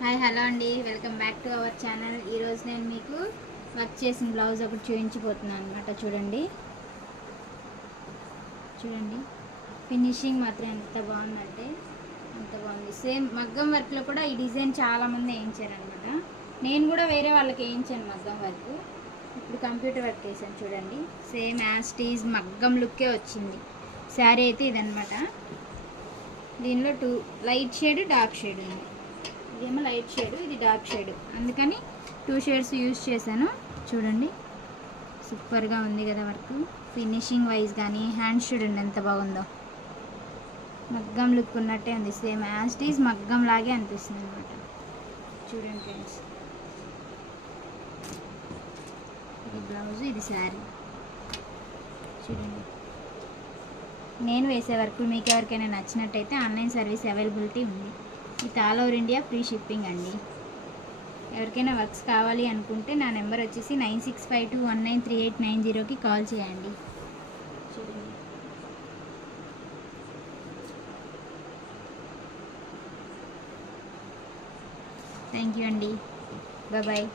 Hi hello అండి, welcome back to our channel. ఈరోజు నేను మీకు వర్క్ చేసిన బ్లౌజ్ ఒకటి చూపించిపోతున్నాను అనమాట. చూడండి ఫినిషింగ్ మాత్రం ఎంత బాగుందంటే అంత బాగుంది. సేమ్ మగ్గం వర్క్లో కూడా ఈ డిజైన్ చాలామంది వేయించారనమాట. నేను కూడా వేరే వాళ్ళకి వేయించాను మగ్గం వర్క్. ఇప్పుడు కంప్యూటర్ వర్క్ వేసాను. చూడండి, సేమ్ యాస్టీజ్ మగ్గం లుక్కే వచ్చింది. శారీ అయితే ఇదనమాట. దీనిలో లైట్ షేడ్ డార్క్ షేడ్ ఉంది. ఇదేమో లైట్ షేడ్, ఇది డార్క్ షేడ్, అందుకని 2 షేడ్స్ యూజ్ చేశాను. చూడండి, సూపర్గా ఉంది కదా వర్క్. ఫినిషింగ్ వైజ్ కానీ హ్యాండ్స్ చూడండి ఎంత బాగుందో. మగ్గం లుక్ ఉన్నట్టే ఉంది. సేమ్ యాస్టీజ్ మగ్గం లాగే అనిపిస్తుంది అనమాట. చూడండి ఫ్రెండ్స్, ఇది బ్లౌజ్, ఇది శారీ. చూడండి, నేను వేసే వర్క్ మీకు ఎవరికైనా నచ్చినట్టయితే ఆన్లైన్ సర్వీస్ అవైలబిలిటీ ఉంది. With all over India free shipping అండి. ఎవరికైనా వర్క్స్ కావాలి అనుకుంటే నా నెంబర్ వచ్చేసి 9652193890కి కాల్ చేయండి. చూడండి, థ్యాంక్ యూ అండి, బాయ్.